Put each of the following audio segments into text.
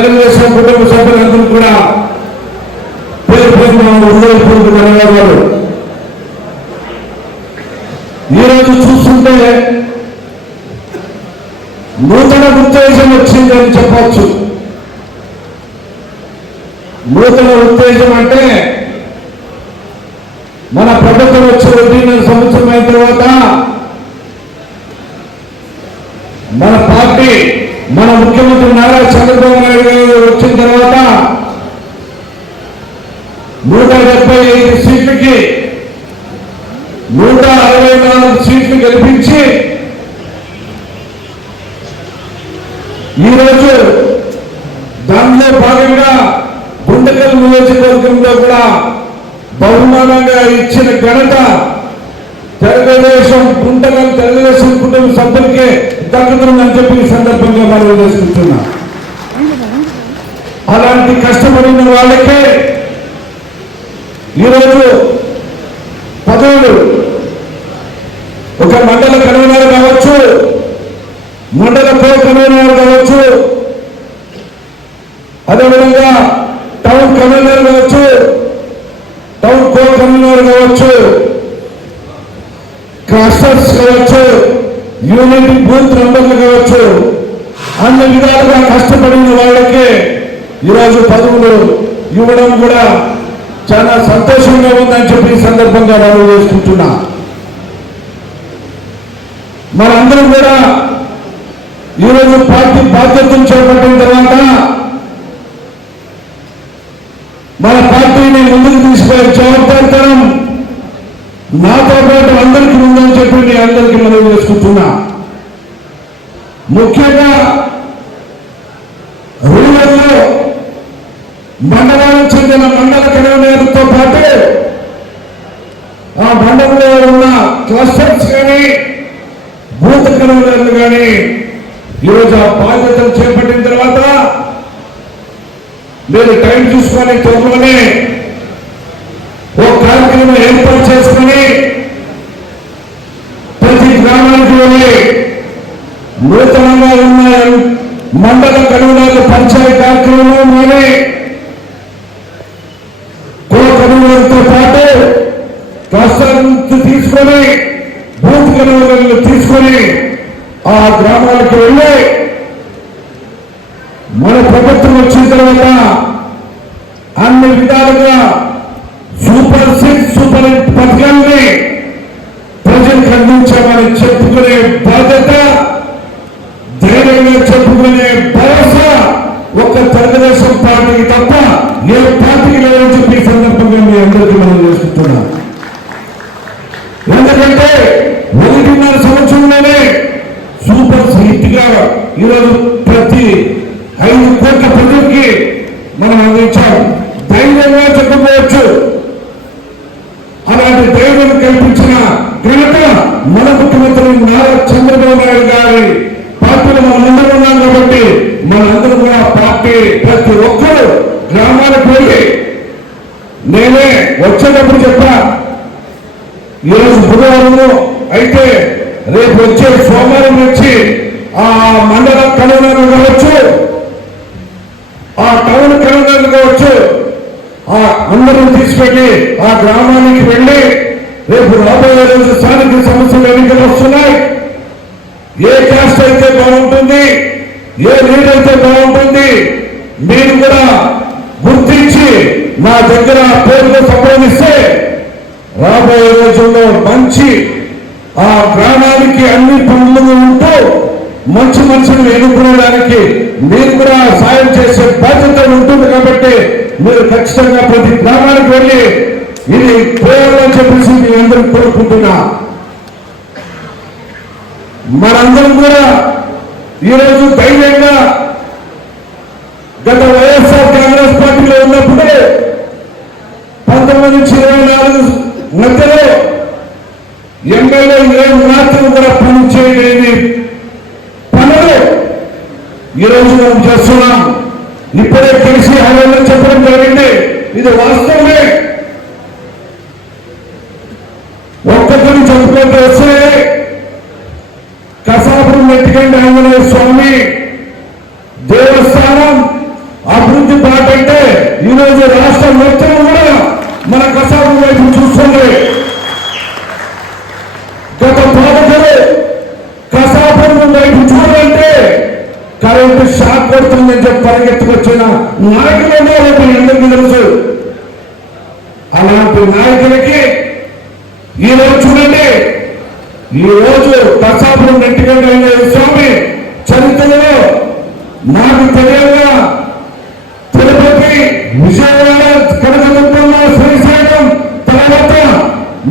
తెలుగుదేశం కుటుంబ సభ్యులందరూ కూడా పేరు పేరు హృదయపూర్వక ధన్యవాదాలు ఈరోజు చూస్తుంటే నూతన ఉత్తేజం వచ్చిందని చెప్పచ్చు. నూతన ఉత్తేజం అంటే మన ప్రభుత్వం వచ్చి ఒకటిన్నర సంవత్సరం అయిన తర్వాత మన పార్టీ మన ముఖ్యమంత్రి నారా చంద్రబాబు వచ్చిన తర్వాత నూట డెబ్బై ఐదు సీట్లకి నూట అరవై నాలుగు సీట్లు గెలిపించి ఈరోజు దానిలో భాగంగా గుండెకల్ నియోజకవర్గంలో కూడా బహుమానంగా ఇచ్చిన ఘనత తెలుగుదేశం గుంటకల్ తెలుగుదేశం కుటుంబ సభ్యులకే దక్కుతుందని చెప్పి సందర్భంగా మనం చేసుకుంటున్నా అలాంటి కష్టపడిన వాళ్ళకే ఈరోజు పదవులు. ఒక మండల కన్వీనర్ కావచ్చు మండల కో కన్వీనర్ కావచ్చు అదేవిధంగా టౌన్ కన్వీనర్ కావచ్చు టౌన్ కో కన్వీనర్ కావచ్చు క్లస్టర్స్ కావచ్చు యూనిట్ బూత్ నంబర్లు కావచ్చు అన్ని విధాలుగా కష్టపడిన వాళ్ళకి ఈరోజు పదవులు ఇవ్వడం కూడా చాలా సంతోషంగా ఉందని చెప్పి సందర్భంగా మనం చేసుకుంటున్నా మనందరం కూడా ఈరోజు పార్టీ బాధ్యతలు చేపట్టిన తర్వాత మన పార్టీని ముందుకు తీసుకునే జవాబారితనం నాతో పాటు అందరికీ ఉందని చెప్పి నేను అందరికీ మనం చేసుకుంటున్నా. ముఖ్యంగా మండలానికి చెందిన మండల కన్వీనర్తో పాటు ఆ మండలంలో ఉన్న క్లస్టర్స్ కానీ బూత్ కన్వీనర్లు కానీ ఈరోజు ఆ బాధ్యతలు చేపట్టిన తర్వాత మీరు టైం చూసుకొని త్వరలోనే ఓ కార్యక్రమం ఏర్పాటు చేసుకుని ప్రతి గ్రామానికి వెళ్ళి నూతనంగా ఉన్న మండల కన్వీనర్ల పంచాయతీ కార్యక్రమం మరి క్లస్టర్ నుంచి తీసుకొని బూత్ కన్వీనర్లు తీసుకొని ఆ గ్రామాలకు వెళ్ళి మన ప్రభుత్వం వచ్చిన తర్వాత అన్ని విధాలుగా సూపర్ సిక్స్ సూపర్ ఎయిట్ పథకాల్ని ప్రజలకు అందించామని చెప్పుకునే బాధ్యత ధైర్యంగా చెప్పుకునే భరోసా ఒక్క తెలుగుదేశం పార్టీకి తప్ప ఏ పార్టీకి లేదని చెప్పి సందర్భంగా మీ అందరికీ మనం చేసుకుంటున్నాం ఎందుకంటే ఒకటిన్నర సంవత్సరంలోనే సూపర్ హిట్గా ఈరోజు ప్రతి ఐదు కోట్ల ప్రజలకి మనం అందించాం. ధైర్యంగా చెప్పుకోవచ్చు. అలాంటి ధైర్యం కల్పించిన ఘనత మన ముఖ్యమంత్రి నారా చంద్రబాబు నాయుడు గారి పార్టీలో మనం అందరం ఉన్నాం కాబట్టి మనందరం కూడా పార్టీ ప్రతి ఒక్కరు గ్రామాలకు వెళ్ళి నేనే వచ్చేటప్పుడు చెప్పా ఈరోజు బుధవారము అయితే రేపు వచ్చే సోమవారం నుంచి ఆ మండల కన్వీనర్ కావచ్చు ఆ టౌన్ కన్వీనర్ కావచ్చు ఆ అందరం తీసుకెళ్ళి ఆ గ్రామానికి వెళ్ళి రేపు రాబోయే రోజు స్థానిక సమస్యలు ఎన్నికలు వస్తున్నాయి. ఏ క్యాస్ట్ అయితే బాగుంటుంది ఏ లీడ్ అయితే బాగుంటుంది మీరు కూడా గుర్తించి నా దగ్గర పేరుతో సంప్రదిస్తే రాబోయే రోజుల్లో మంచి ఆ గ్రామానికి అన్ని పనులు ఉంటూ మంచి మనుషులు ఎన్నుకునేదానికి మీరు కూడా సాయం చేసే బాధ్యత ఉంటుంది కాబట్టి మీరు ఖచ్చితంగా ప్రతి గ్రామానికి వెళ్ళి ఇది పోయాలని చెప్పేసి మీ అందరూ కోరుకుంటున్నా. మనందరం కూడా ఈరోజు ధైర్యంగా గత వైఎస్ఆర్ కాంగ్రెస్ పార్టీలో ఉన్నప్పుడే పంతొమ్మిది నుంచి ఇరవై నాలుగు మధ్యలో ఎమ్మెల్యే ఈరోజు మాత్రం కూడా పని చేయలేని పనులు ఈరోజు మనం చేస్తున్నాం. ఇప్పుడే తెలిసి హైవేలో చెప్పడం జరిగింది. ఇది వాస్తవమే. నాకు షాక్ కొడుతుందని చెప్పి పరిగెత్తుకొచ్చిన నాయకులు ఉన్నారు మీ తెలుసు. అలాంటి నాయకులకి ఈరోజు చూడండి. ఈరోజు రోజు కసాపురం నెట్టిగంట స్వామి చరిత్రలో నాకు తెలియగా తిరుపతి విజయవాడ కనకదుర్గమ్మ శ్రీశైలం తర్వాత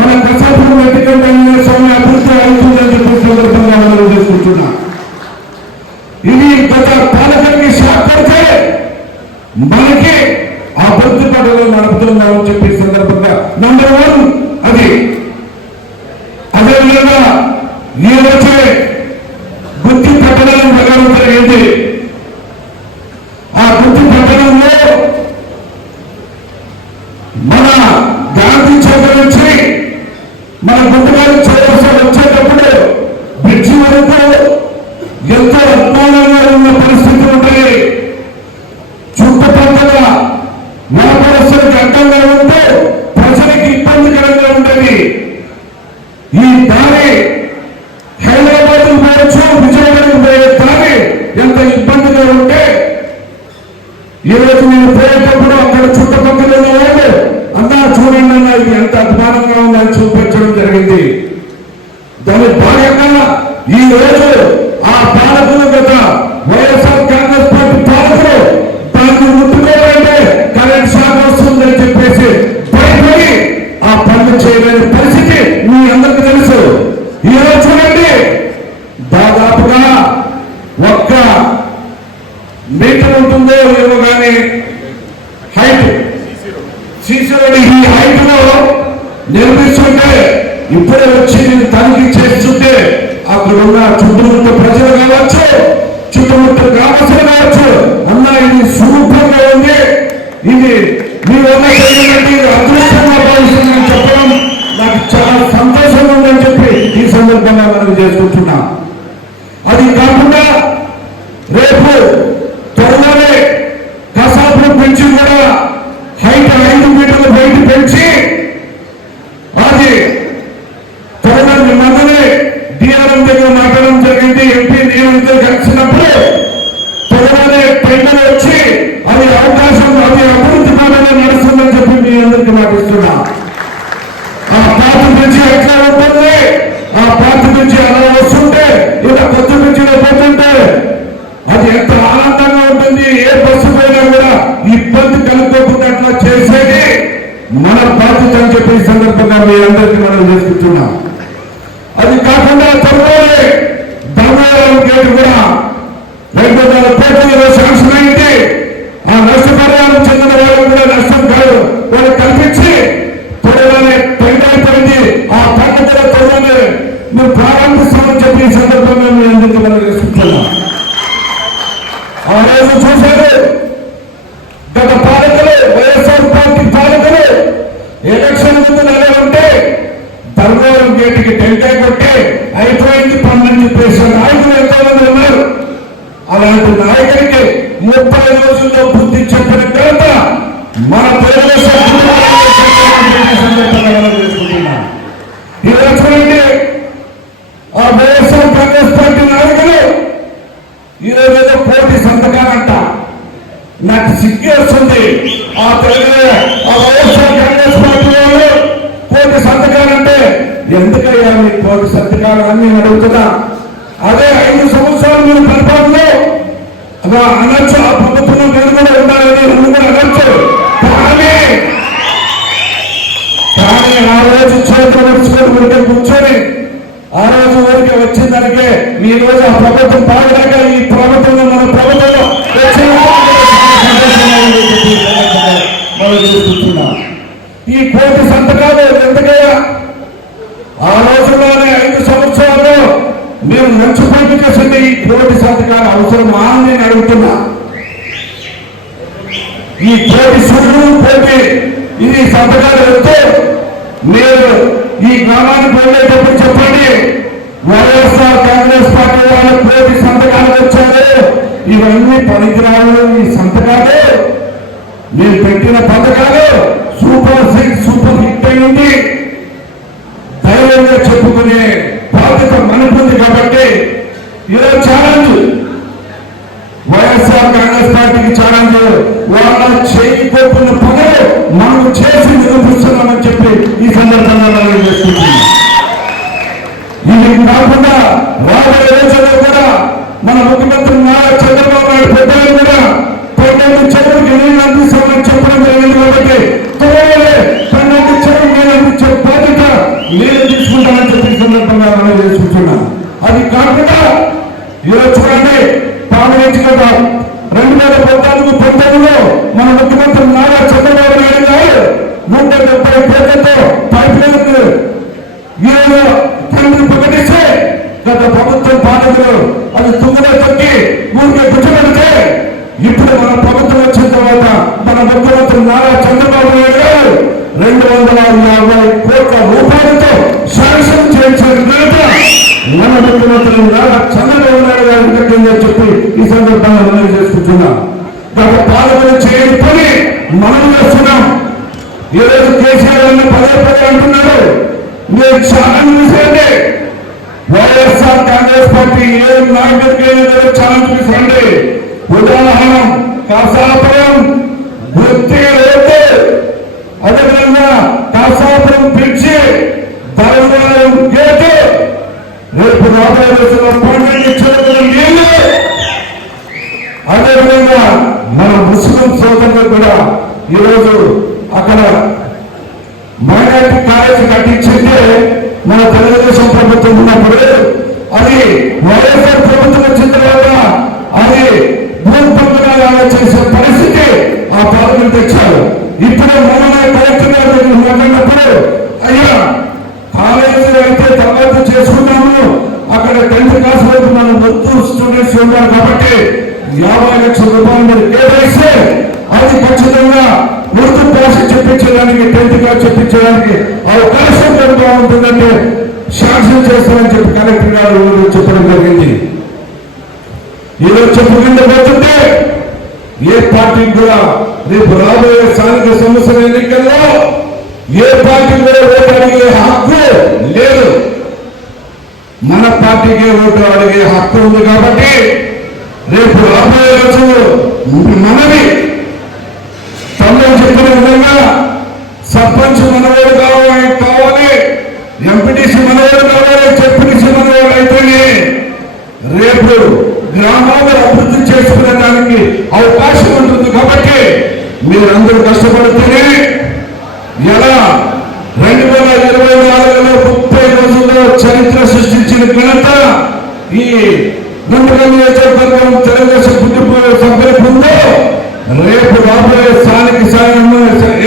మన కసాపురం నెట్టిగంట స్వామి అభివృద్ధి అవుతుందని చెప్పి సందర్భంగా మనం చేసుకుంటున్నాం. పాలకులకి షాక్ పడితే మనకి ఆ బుద్ధి పడలో నడుపుతున్నామని చెప్పే సందర్భంగా నంబర్ వన్ అది. అదేవిధంగా నేను వచ్చే బుద్ధి పట్టడం ప్రకారం జరిగింది. ఆ బుద్ధి పట్టణంలో మన గాంధీ చౌక నుంచి మన గుంటగారి ఈరోజు నేను పోయేటప్పుడు అక్కడ చుట్టుపక్కల ఉన్న వాళ్ళు అన్నా చూడండి అన్న ఇది ఎంత అభిమానంగా ఉందని చూపించడం జరిగింది. దాని భాగంగా ఈ రోజు ఆ పాలకులు గత నిర్మిస్తుంటే ఇప్పుడే వచ్చి నేను తనిఖీ చేస్తుంటే అక్కడ ఉన్న చుట్టుముట్ట ప్రజలు కావచ్చు చుట్టుముట్ట గ్రామస్తులు కావచ్చు అన్న ఇది సుముఖంగా ఉంది. ఇది మీ వల్ల జరిగినట్టు అదృష్టంగా భావిస్తుందని చెప్పడం నాకు చాలా సంతోషంగా ఉందని చెప్పి ఈ సందర్భంగా మనం చేసుకుంటున్నాం. రెండు వందల కోట్ల శాంక్షన్ అయింది ఆ నష్టపరిహారం చెందిన వాళ్ళు కూడా నష్టం కాదు. వాళ్ళు కల్పించి త్వరలోనే టెండర్ అయిపోయింది. ఆ పని కూడా త్వరలోనే మేము ప్రారంభిస్తామని చెప్పి ఈ సందర్భంగా మీ అందరికీ మనం చేసుకుంటున్నాం ఆ రోజు చూశారు గత పాలకులు వైఎస్ఆర్ పార్టీ పాలకులు ఎలక్షన్ ముందు నెల ఉంటే ధర్మవరం గేటుకి టెంకాయ కొట్టి అయిపోయింది పన్నెండు చెప్పేసి అలాంటి నాయకుడికి ముప్పై రోజుల్లో బుద్ధి చెప్పిన ఘనత మన తెలుగుదేశం చూడండి ఆ వైఎస్ఆర్ కాంగ్రెస్ పార్టీ నాయకులు ఈరోజు ఏదో కోటి సంతకాలంట. నాకు సిగ్గు వస్తుంది. ఆ తెలుగు ఆ వైఎస్ఆర్ కాంగ్రెస్ పార్టీ వాళ్ళు కోటి సంతకాలంటే ఎందుకయ్యా మీ కోటి సంతకాలు? అని నేను అడుగుతున్నా. అదే ఐదు సంవత్సరాలు మీరు పరిపాలన అనొచ్చు ఆ ప్రభుత్వంలో మీరు కూడా ఉండాలని నువ్వు కూడా అనొచ్చు. కానీ కానీ ఆ రోజు చేతులు నడుచుకొని ఊరికే కూర్చొని ఆ రోజు ఊరికే వచ్చిన దానికే ఈ రోజు ఆ ప్రభుత్వం బాగలేక ఈ ప్రభుత్వంలో మన ప్రభుత్వం వచ్చిన మనం చూస్తున్నాం ఈ కోటి సంతకాలు ఎందుకయ్యా ఆ రోజుల్లోనే ఐదు సంవత్సరాలు మేము మంచి పని చేసింది ఈ కోటి సంతకాలు అవసరమా అని నేను అడుగుతున్నా ఈ కోటి సూర్యుడు కోటి ఇది సంతకాలు వస్తే మీరు ఈ గ్రామానికి వెళ్ళేటప్పుడు చెప్పండి వైఎస్ఆర్ కాంగ్రెస్ పార్టీ వాళ్ళు కోటి సంతకాలు వచ్చారు ఇవన్నీ పనికిరాలు ఈ సంతకాలు నేను పెట్టిన పథకాలు సూపర్ సిక్స్ సూపర్ హిట్ అయింది ధైర్యంగా చెప్పుకునే బాధ్యత మనకుంది కాబట్టి ఈరోజు ఛాలెంజ్. వైఎస్ఆర్ కాంగ్రెస్ పార్టీకి ఛాలెంజ్. వాళ్ళ చేయకపోతున్న పనులు మనం చేసి నిరూపిస్తున్నామని చెప్పి ఈ సందర్భంగా మనం చేసుకుంటున్నాం ఇది కాకుండా రాబోయే రోజుల్లో మన ముఖ్యమంత్రి నారా చంద్రబాబు నాయుడు పెద్దలు కూడా పన్నెండు చెరువుకి నీళ్ళు అందిస్తామని చెప్పడం జరిగింది కాబట్టి త్వరలోనే పన్నెండు చెరువు నీళ్ళు అందించే బాధ్యత నేను తీసుకుంటానని చెప్పి సందర్భంగా మనం చేసుకుంటున్నా అది కాకుండా ఈరోజు చూడండి పాలనించి కదా రెండు వేల పద్నాలుగు పంతొమ్మిదిలో మన ముఖ్యమంత్రి నారా చంద్రబాబు నాయుడు గారు నూట డెబ్బై కోట్లతో పైప్ లైన్ ఈరోజు ప్రకటిస్తే గత ప్రభుత్వం పాలకులు అది తుంగలో తొక్కి ఊరికే గుర్తుపెడితే ఇప్పుడు మన ప్రభుత్వం వచ్చిన తర్వాత మన ముఖ్యమంత్రి నారా చంద్రబాబు నాయుడు గారు రెండు వందల యాభై కోట్ల రూపాయలతో శాంక్షన్ చేయించిన ఘనత మన ముఖ్యమంత్రి నారా చంద్రబాబు నాయుడు గారికి కట్టిందని చెప్పి ఈ సందర్భంగా మనం చేసుకుంటున్నాం. గత పాలకులు చేయని పని మనం చేస్తున్నాం. ఈరోజు కేసీఆర్ అన్న పదే పదే అంటున్నారు. మీరు చాలా చూసేయండి. వైఎస్ఆర్ కాంగ్రెస్ పార్టీ ఏ నాయకుడికి చాలా చూసండి ఉదాహరణ కాసాపురం వృత్తి రోడ్డు. అదేవిధంగా కాసాపురం పిలిచి ధర్మవరం గేటు. రేపు రాబోయే రోజుల్లో పండుగ చెరువుల నీళ్ళు అదేవిధంగా మన ముస్లిం సోదరులు కూడా ఈరోజు అక్కడ మైనార్టీ కాలేజీ కట్టించింటే మన తెలుగుదేశం ప్రభుత్వం ఉన్నప్పుడు అది వైఎస్ఆర్ ప్రభుత్వం వచ్చిన తర్వాత అది భూపంపనాలు చేసే పరిస్థితి ఆ పార్లమెంట్ తెచ్చారు. ఇప్పుడు మనమే కలెక్టర్ గారి మాట్లాడినప్పుడు అయ్యా కాలేజీ అయితే తర్వాత చేసుకుంటాము అక్కడ టెన్త్ క్లాస్ వరకు మనం మొత్తం స్టూడెంట్స్ ఉన్నారు కాబట్టి యాభై లక్షల రూపాయలు మీరు కేటాయిస్తే అది ఖచ్చితంగా ఉర్దూ భాష చెప్పించడానికి టెన్త్ క్లాస్ చెప్పించడానికి అవకాశం ఎంత ఉంటుందంటే శాంక్షన్ చేస్తామని చెప్పి కలెక్టర్ గారు చెప్పడం జరిగింది. ఈరోజు కింద పోతుంటే ఏ పార్టీ కూడా రేపు రాబోయే స్థానిక సంవత్సర ఎన్నికల్లో ఏ పార్టీ కూడా ఓటు అడిగే హక్కు లేదు. మన పార్టీకే ఓటు అడిగే హక్కు ఉంది కాబట్టి రేపు రాబోయే రోజులు మనవి. తమ్ముడు చెప్పిన విధంగా సర్పంచ్ మనవాడు కావాలి కావాలి ఎంపీటీసీ మనవాడు కావాలి చెప్పిన మనవాడు అయితేనే రేపు గ్రామాలు అభివృద్ధి చేసుకునే అవకాశం ఉంటుంది కాబట్టి మీరందరూ కష్టపడితేనే ఎలా రెండు వేల ఇరవై నాలుగులో ముప్పై రోజుల్లో చరిత్ర సృష్టించిన ఘనత ఈ గుంటూరు నియోజకవర్గం తెలుగుదేశం పుట్టిపోయే సభ్యులకు రేపు రాబోయే స్థానిక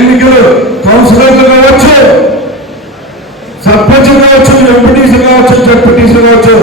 ఎన్నికలు కౌన్సిలర్లు కావచ్చు సర్పంచ్ కావచ్చు ఎంపీటీసీ కావచ్చు జడ్పీటీసీ కావచ్చు